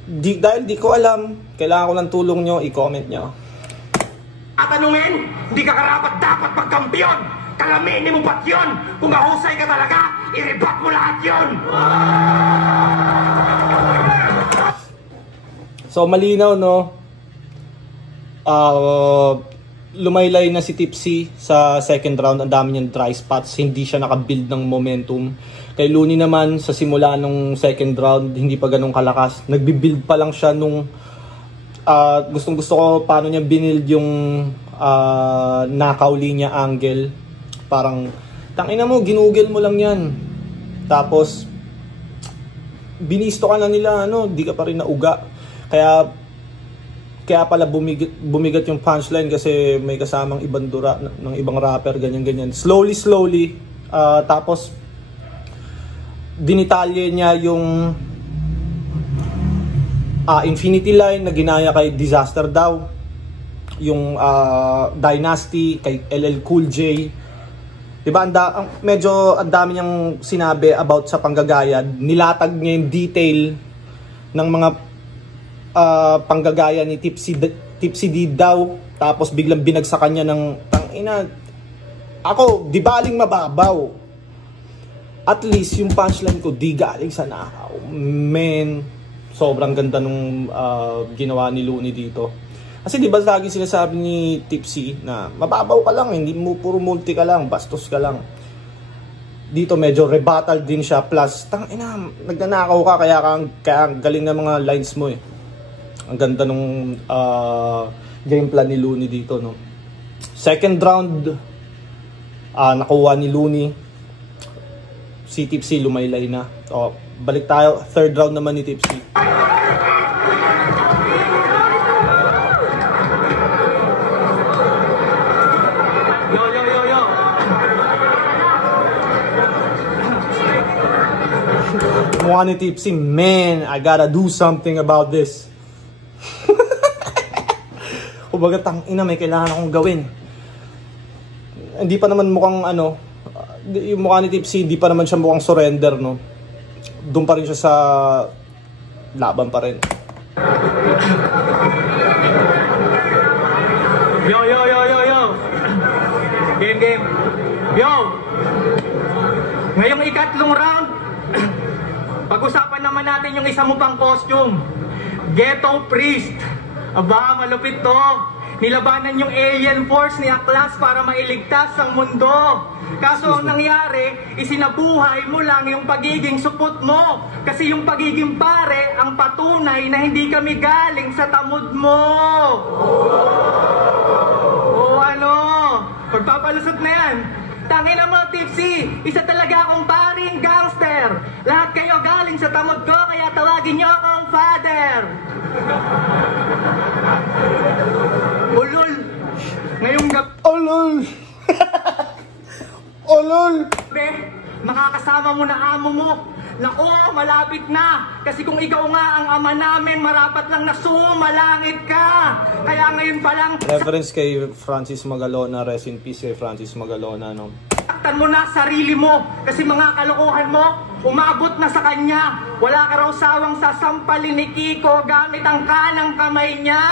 Dahil di ko alam, kailangan ko ng tulong nyo, i-comment nyo. tatanungin, hindi ka karapat dapat magkampiyon. Kalaminin mo ba't yun? Kung mahusay ka talaga, i-rebat mo lahat yun. So malinaw, no? Lumaylay na si Tipsy sa second round. Ang dami niyang dry spots, hindi siya nakabuild ng momentum. Kay Looney naman, sa simula nung second round, hindi pa ganun kalakas. Nagbi-build pa lang siya nung gustong gusto ko paano niya binild yung knockout linya angle. Parang tangina mo, ginugel mo lang yan. Tapos binisto ka na nila, ano, di ka pa rin nauga. Kaya pala bumigat yung punchline kasi may kasamang ibang dura ng ibang rapper, ganyan. Slowly. Tapos dinitalye niya yung Infinity Line na ginaya kay Disaster daw. Yung Dynasty kay LL Cool J. Diba, medyo ang dami niyang sinabi about sa panggagaya. Nilatag niya yung detail ng mga panggagaya ni Tipsy D daw. Tapos biglang binagsakan niya ng tangina. Ako, di baling mababaw. At least yung punchline ko di galing sa nakaw. Man, sobrang ganda nung ginawa ni Looney dito. Kasi di ba lagi sinasabi ni Tipsy na mababaw ka lang, hindi mo puro multi ka lang, bastos ka lang. Dito medyo rebuttal din siya, plus tangina, nagnanakaw ka kaya galing ng mga lines mo eh. Ang ganda nung game plan ni Looney dito, no. Second round, nakuha ni Looney. Si Tipsy lumaylay na. Balik tayo. Third round naman ni Tipsy. Yo. Mukha ni Tipsy, man, I gotta do something about this. Kumbaga, tangina, may kailangan akong gawin. Hindi pa naman mukhang yung mukha ni Tipsy, hindi pa naman siya mukhang surrender, no? Doon pa rin siya sa laban pa rin. Yo. Game. Yo! Ngayong ikatlong round, pag-usapan naman natin yung isa mo pang costume. Ghetto Priest. Aba, malupit to. Nilabanan yung alien force ni Aklas para mailigtas ang mundo. Kaso ang nangyari, isinabuhay mo lang yung pagiging supot mo. Kasi yung pagiging pare ang patunay na hindi kami galing sa tamod mo. O ano? Pagpapalusot na yan. Tangina mo, Tipsy! Isa talaga akong paring gangster! Lahat kayo galing sa tamod ko, kaya tawagin niyo akong father! Ulol! Ngayong gabi... Ulol! Ulol! Makakasama mo na amo mo! Naku, malapit na! Kasi kung ikaw nga ang ama namin, marapat lang na sumalangit ka! Kaya ngayon pa lang... Reference kay Francis Magalona, rest in peace kay Francis Magalona, no? Taktan mo na sarili mo kasi mga kalokohan mo umabot na sa kanya. Wala ka raw sawang sasampalin ni Kiko gamit ang kanang kamay niya.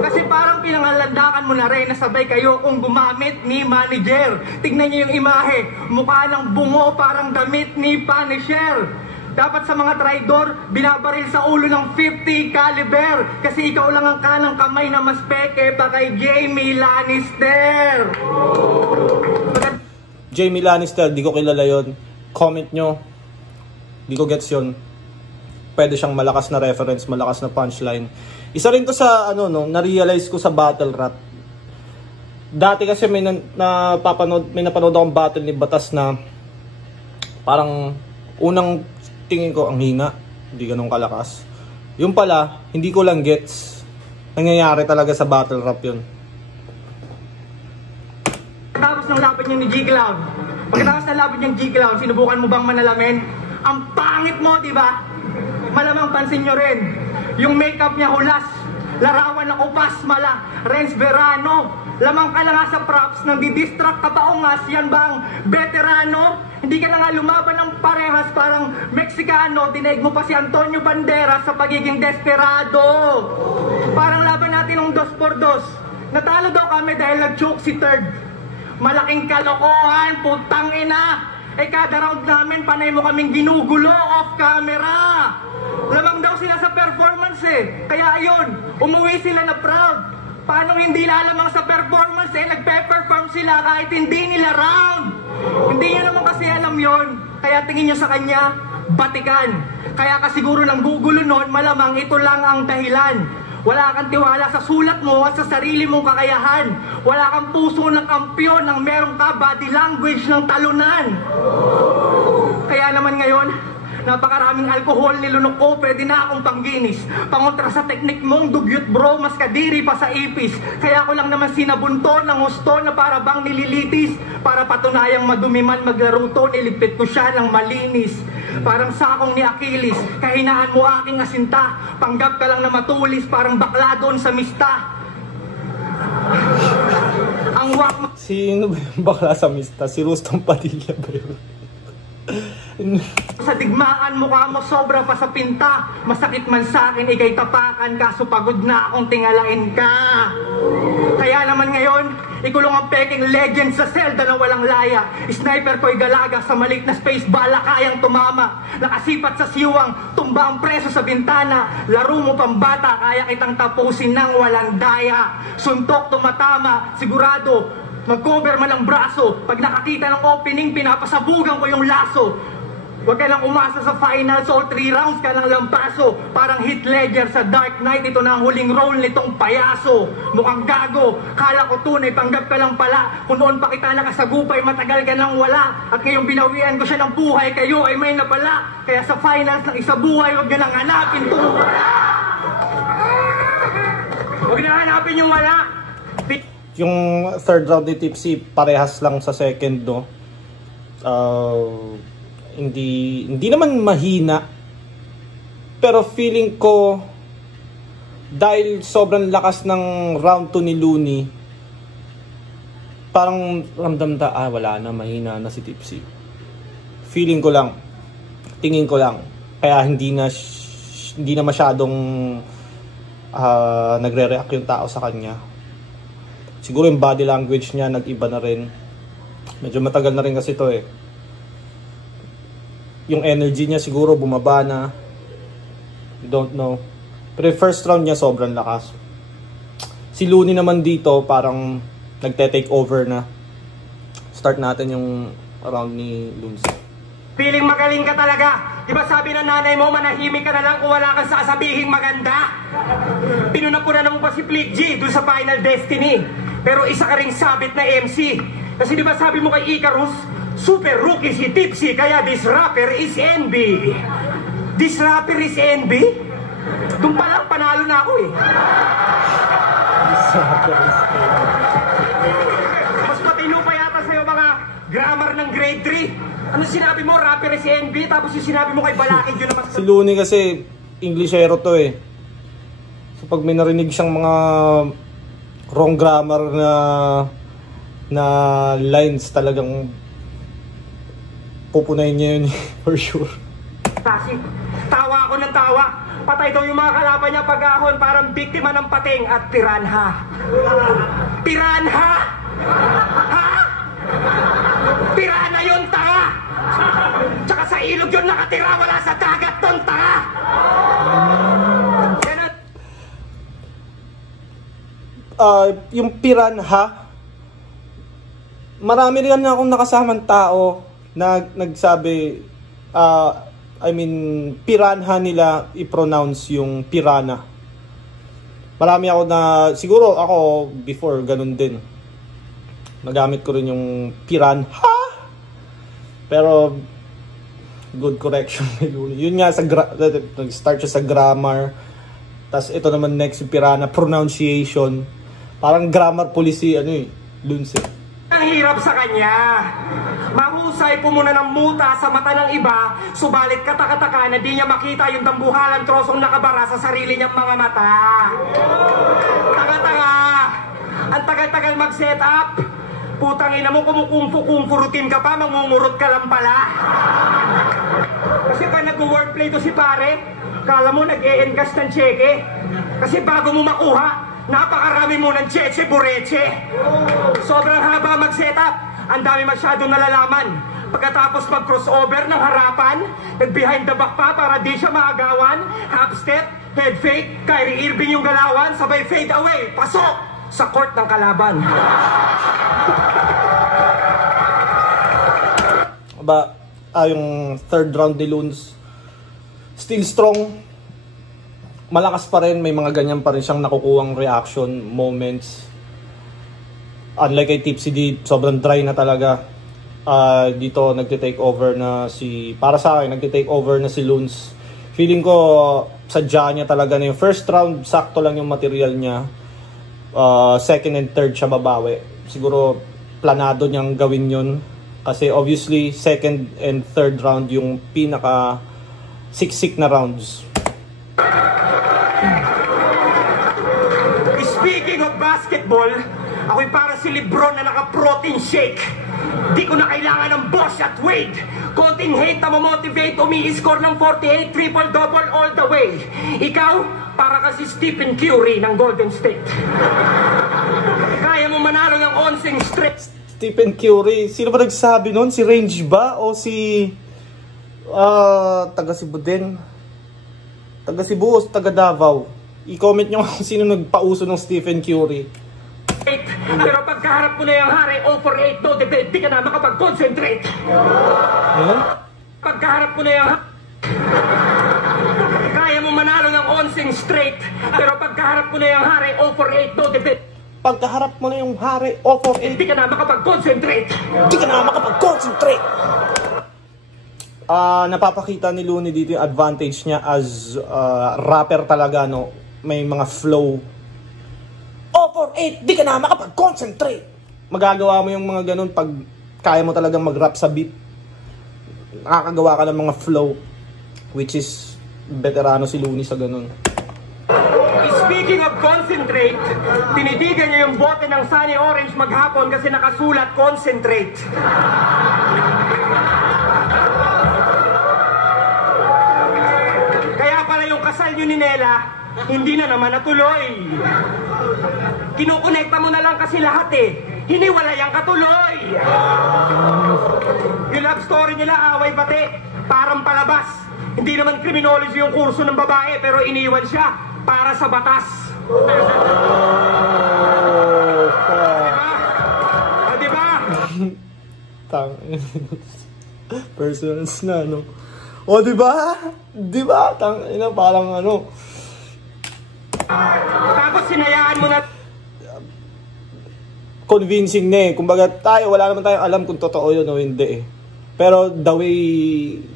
Kasi parang pinangalandakan mo na rin na sabay kayo kung gumamit ni manager. Tignan niyo yung imahe, mukha ng bungo parang damit ni Punisher. Dapat sa mga traidor, binabaril sa ulo ng 50 caliber. Kasi ikaw lang ang kanang kamay na mas peke pa kay Jaime Lannister. Jaime Lannister, di ko kilala yon. Comment nyo. Di ko gets yun. Pwede siyang malakas na reference, malakas na punchline. Isa rin to sa, na-realize ko sa battle rap. Dati kasi may napanood akong battle ni Batas na parang unang tingin ko ang hina. Hindi ganun kalakas. Yung pala, hindi ko lang gets. Nangyayari talaga sa battle rap yun. Pagkatapos ng laban niyo ni G-Clown, pagkatapos ng laban niyo ni G-Clown, sinubukan mo bang manalamin? Ang pangit mo, di ba? Malamang pansin nyo rin, yung makeup niya hulas, larawan na upas mala, Renz Verano, lamang ka na nga sa props, nang didistract ka pa ungas, yan bang veterano? Hindi ka na nga lumaban ng parehas, parang Meksikano, dinaig mo pa si Antonio Banderas sa pagiging desperado. Parang laban natin ng 2x2. Natalo daw kami dahil nag-choke si third. Malaking kalokohan, putang ina. Kada round namin, panay mo kaming ginugulo off camera. Lamang daw sila sa performance Kaya ayun, umuwi sila na proud. Paano hindi lalamang sa performance nagpe-perform sila kahit hindi nila round. Hindi nyo naman kasi alam yon. Kaya tingin nyo sa kanya, batikan. Kaya kasiguro ng gugulo nun, malamang ito lang ang dahilan. Wala kang tiwala sa sulat mo at sa sarili mong kakayahan. Wala kang puso ng kampyon nang meron ka body language ng talunan. Kaya naman ngayon, napakaraming alkohol nilunok ko, pwede na akong pangginis. Pangontra sa teknik mong dugyot bro, mas kadiri pa sa ipis. Kaya ako lang naman sinabunto ng husto na para bang nililitis. Para patunayang madumi man maglaruto, niligpit ko siya ng malinis. Parang sakong ni Achilles, kahinaan mo aking asinta. Panggap ka lang na matulis, parang bakla doon sa mista. Ang wak... Sino ba yung bakla sa mista? Si Rustom Padilla ba yun? Sa digmaan mukha mo sobra pa sa pinta. Masakit man sa akin, ikay tapakan. Kaso pagod na akong tingalain ka. Kaya naman ngayon, ikulong ang peking legend sa selda na walang laya. Sniper ko'y galaga sa maliit na space, bala kayang tumama. Nakasipat sa siwang, tumba ang preso sa bintana. Laro mo pambata, kaya kitang tapusin ng walang daya. Suntok tumatama, sigurado mag-cover man ang braso. Pag nakakita ng opening, pinapasabugan ko yung laso. Huwag ka lang umasa sa finals o 3 rounds ka ng lampaso. Parang Heath Ledger sa Dark Knight, ito na ang huling role nitong payaso. Mukhang gago, kala ko tunay, panggap ka lang pala. Kung noon pa kita nakasagupay, matagal ka nang wala. At ngayong binawian ko siya ng buhay, kayo ay may napala. Kaya sa finals ng isa buhay, huwag ka lang hanapin itong wala. Huwag na hanapin yung wala. Yung third round ni Tipsy, parehas lang sa second, no? Hindi naman mahina. Pero feeling ko, dahil sobrang lakas ng round 2 ni Looney, parang ramdam wala na, mahina na si Tipsy. Feeling ko lang, tingin ko lang. Kaya hindi na masyadong nagre-react yung tao sa kanya. Siguro yung body language niya nag-iba na rin. Medyo matagal na rin kasi to eh. Yung energy niya siguro bumaba na. Don't know. Pero yung first round niya sobrang lakas. Si Looney naman dito parang nagte-take over na. Start natin yung round ni Looney. Feeling magaling ka talaga. Di ba sabi ng nanay mo, manahimik ka na lang kung wala kang sasabihing maganda? Pinuna-puna mo pa si Flick G dun sa Final Destiny. Pero isa ka ring sabit na MC. Kasi di ba sabi mo kay Icarus, super rookie si Tipsy, kaya this rapper is NB. This rapper is NB? Doon pa lang panalo na ako eh. Mas matino pa yata sa'yo mga grammar ng grade 3. Ano sinabi mo, rapper is NB? Tapos yung sinabi mo kay Balakid yun naman. Si Looney kasi Englishero to eh. So pag may narinig siyang mga wrong grammar na lines, talagang pupunayin niya yun for sure. Kasi tawa ako ng tawa. Patay daw yung mga kalaban niya pag-ahon, parang biktima ng pating at piranha. Piranha? Ha? Piranha yun, tanga! Tsaka sa ilog yun nakatira, wala sa dagat ton, tanga! Yung piranha, marami rin na akong nakasamang tao na nagsabi, piranha nila i-pronounce yung piranha. Marami ako na, siguro ako before ganun din. Nagamit ko rin yung piranha. Pero good correction ni Looney. Yun nga, nag-start siya sa grammar. Tapos ito naman next yung piranha, pronunciation. Parang grammar policy, Lunse. Ang hirap sa kanya. Mahusay po muna ng muta sa mata ng iba, subalit katakataka na di niya makita yung dambuhalang trosong nakabara sa sarili niyang mga mata. Tanga-tanga! Ang tagal-tagal mag-set up. Putang ina mo, kumukumfu-kumfurutin ka pa, mangungurot ka lang pala. Kasi pag nag-wordplay to si pare, kala mo nag-e-encash ng cheque. Kasi bago mo makuha, napakarami mo ng cheche bureche. Sobrang haba mag-setup. Ang dami masyadong nalalaman. Pagkatapos mag-crossover ng harapan, nag-behind the back pa para di siya maagawan. Half step, head fake, Kyrie Irving yung galawan, sabay fade away, pasok sa court ng kalaban. Yung third round ni Loons, still strong. Malakas pa rin, may mga ganyan pa rin siyang nakukuhang reaction moments. Unlike kay Tipsy D, sobrang dry na talaga. Dito nagte-take over na para sa akin, nagte-take over na si Loons. Feeling ko sadya niya talaga na yung first round, sakto lang yung material niya. Second and third siya babawi. Siguro planado niyang gawin yun. Kasi obviously, second and third round yung pinaka siksik na rounds. Speaking of basketball, ako'y para si Lebron na naka-protein shake. Di ko na kailangan ng Bosch at Wade. Konting hate na mamotivate, umi-score ng 48, triple-double all the way. Ikaw, para kasi Stephen Curry ng Golden State. Kaya mo manalo ng 11 straight. Stephen Curry, sino ba nagsabi nun? Si Range ba? O si taga Cebu din? Taga Cebu o taga Davao? I-comment nyo kung sino nagpauso ng Stephen Curry. Pero pagkaharap mo na yung hari, 0 for 8, no debate, di ka na makapag-concentrate. pagkaharap mo na yan, kaya mo manalo ng 11 straight, pero pagkaharap mo na yung hari, 0 for 8, no debate. Pagkaharap mo na yung hari, 0 for 8. Hindi ka na makapag-concentrate. Hindi ka na makapag-concentrate. Napapakita ni Looney dito yung advantage niya as rapper talaga, no? May mga flow. 0 for 8, di ka na makapag-concentrate. Magagawa mo yung mga ganun pag kaya mo talagang mag-rap sa beat. Nakakagawa ka ng mga flow, which is veterano si Looney sa ganun. Speaking of concentrate, tinitigan niya yung bote ng Sunny Orange maghapon kasi nakasulat concentrate. Kaya pala yung kasal niyo ni Nela, hindi na naman natuloy. Kinukonekta mo na lang kasi lahat eh. Hiniwalay ang katuloy. Yung love story nila, away pati, parang palabas. Hindi naman criminology yung kurso ng babae, pero iniwan siya para sa batas. Diba? Tang. Personals na, no? O, diba? Diba? Tang, parang ano. Tapos sinayaan mo na. Convincing na eh. Kumbaga tayo, wala naman tayong alam kung totoo yun o hindi eh. Pero the way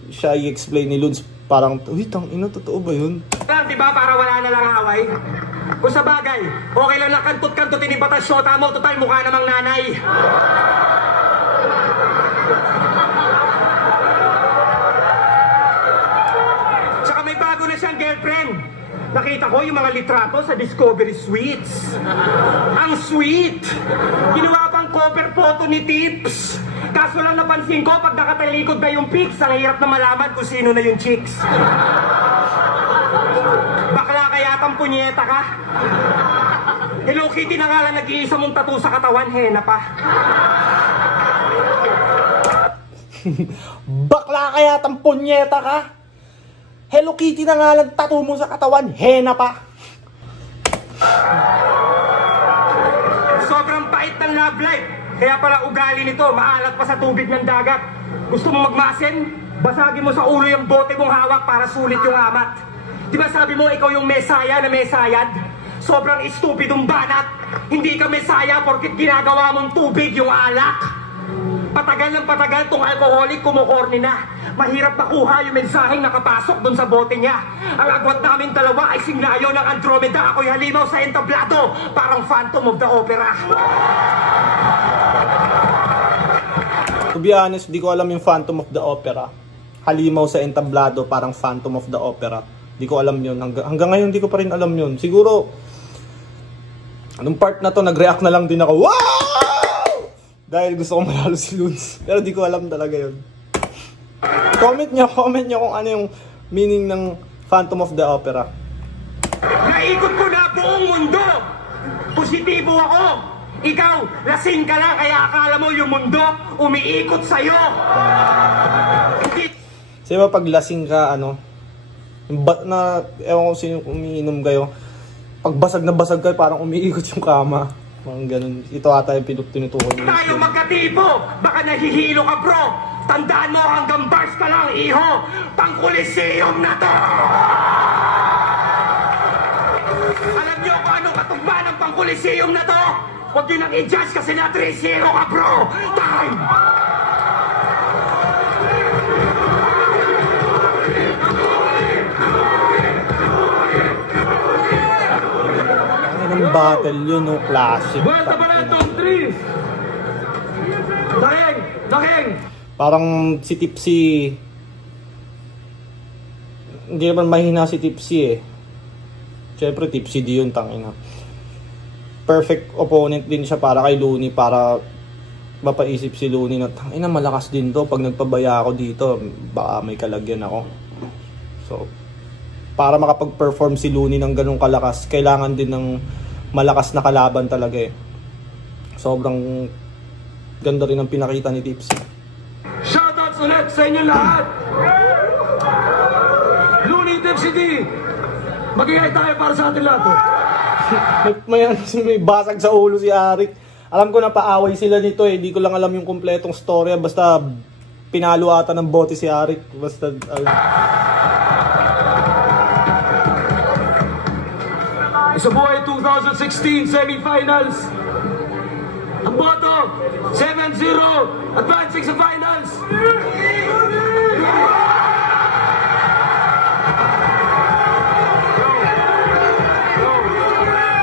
siya i-explain ni Luns, parang, uy, totoo ba yun? Diba para wala na lang away? Kung sa bagay, okay lang na kantot-kantotin ni Batas Shota mo, total mukha namang nanay. Tsaka may bago na siyang girlfriend. Nakita ko yung mga litrato sa Discovery Suites. Ang sweet! Ginawa pang cover photo ni Tips. Kaso lang napansin ko, pag nakatalikod na yung pics, ang hirap na malaman kung sino na yung chicks. Bakla kaya tang punyeta ka? Hello Kitty na nga lang nag-iisa mong tattoo sa katawan, hena pa. Bakla kaya tang punyeta ka? Hello Kitty na nga lang tattoo mo sa katawan, hena pa. Sobrang pait ng love life. Kaya pala ugali nito, maalat pa sa tubig ng dagat. Gusto mo magmasin? Basagin mo sa ulo yung bote mong hawak para sulit yung amat. Diba sabi mo ikaw yung mesaya na mesayad? Sobrang estupidong banat. Hindi ka mesaya porkit ginagawa mong tubig yung alak. Patagal ng patagal tong alcoholic kumukorni na. Mahirap makuha yung mensaheng nakapasok dun sa bote niya. Ang agwat namin dalawa ay singlayo ng Andromeda. Ako'y halimaw sa entablado, parang Phantom of the Opera. To be honest, di ko alam yung Phantom of the Opera. Halimaw sa entablado, parang Phantom of the Opera. Di ko alam yun. Hanggang ngayon di ko pa rin alam yun. Siguro, anong part na to, nag-react na lang din ako. Wow! Dahil gusto ko manalo si Luns. Pero di ko alam talaga yun. Comment nyo kung ano yung meaning ng Phantom of the Opera. Naikot ko na buong mundo! Positibo ako! Ikaw, lasing ka lang kaya akala mo yung mundo umiikot sa'yo! Kasi ba pag lasing ka, ewan ko sino umiinom kayo, pag basag na basag kayo, parang umiikot yung kama. Parang ganun. Ito ata yung tinutukoy niyo. Tayo magkatipo! Baka nahihilo ka bro! Tandaan mo hanggang bars ka lang, iho! Pang-Coliseum na to! Alam niyo kung anong katugma ng Pang-Coliseum na to? Huwag nyo nang i-judge kasi na 3-0 ka bro! Time! Anong battle yun, no? Classic. Buwelta pa na itong 3! Daheng! Daheng! Parang si Tipsy, hindi naman mahina si Tipsy eh. Siyempre Tipsy di yun, tangina. Perfect opponent din siya para kay Looney, para mapaisip si Looney na tangina malakas din to, pag nagpabaya ako dito baka may kalagyan ako. So para makapag-perform si Looney ng ganung kalakas, kailangan din ng malakas na kalaban talaga eh. Sobrang ganda rin ang pinakita ni Tipsy. Shoutouts ulit sa inyo lahat! Looney Tipsy D! Mag-ingay tayo para sa ating lahat. may basag sa ulo si Arik. Alam ko na paaway sila nito eh. Hindi ko lang alam yung kumpletong storya. Basta pinalo ata ng bote si Arik. Basta, Sa buhay 2016 semifinals, ang boto 7-0, advancing sa finals.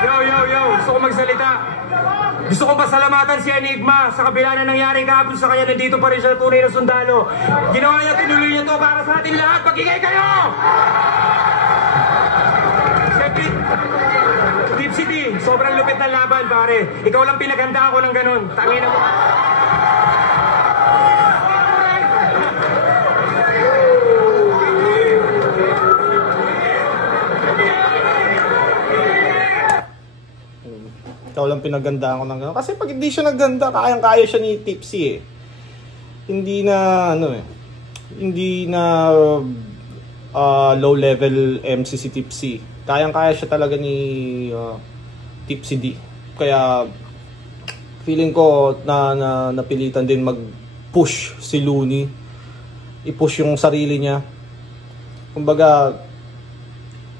Yo, gusto ko magsalita. Gusto kong pasalamatan si Enigma sa kabila na nangyari kahapon sa kanya, nandito pa rin siya tunay na sundalo. Ginawa niya, tinuloy niya to para sa ating lahat. Pagkikay kayo! Tip City, sobrang lupit ng laban, pare. Ikaw lang pinaganda ako ng ganun. Tangina mo. ikaw lang pinaganda ko ng gano'n. Kasi pag hindi siya nagganda, kayang-kaya siya ni Tipsy eh. Hindi na, hindi na low level MC si Tipsy. Kayang-kaya siya talaga ni Tipsy D. Kaya feeling ko na napilitan din mag-push si Looney. I-push yung sarili niya. Kumbaga,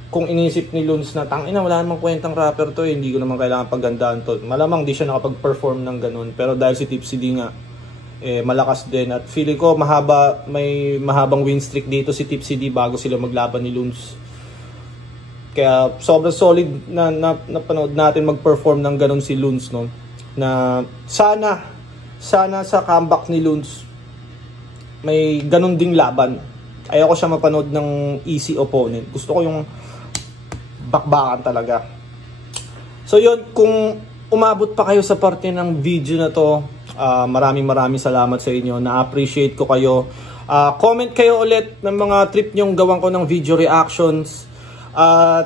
kung inisip ni Loons na tangina wala namang kwentang rapper to eh, hindi ko naman kailangan paggandaan to. Malamang di siya nakapag-perform ng ganun. Pero dahil si Tipsy D nga, malakas din. At feeling ko may mahabang win streak dito si Tipsy D bago sila maglaban ni Loons. Kaya sobrang solid na napanood natin mag-perform ng ganun si Loons, no? Na sana sa comeback ni Loons may ganun ding laban. Ayoko siya mapanood ng easy opponent. Gusto ko yung bakbakan talaga. So yun, kung umabot pa kayo sa parte ng video na to, maraming salamat sa inyo. Na-appreciate ko kayo. Comment kayo ulit ng mga trip nyong gawan ko ng video reactions. At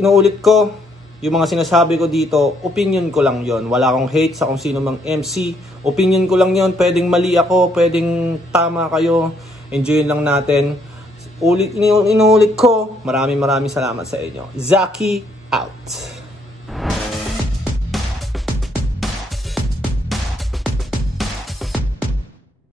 inuulit ko, yung mga sinasabi ko dito, opinion ko lang yon. Wala akong hate sa kung sino mang MC. Opinion ko lang yon. Pwedeng mali ako, pwedeng tama kayo. Enjoyin lang natin. Inuulit ko, maraming salamat sa inyo. Zaki out.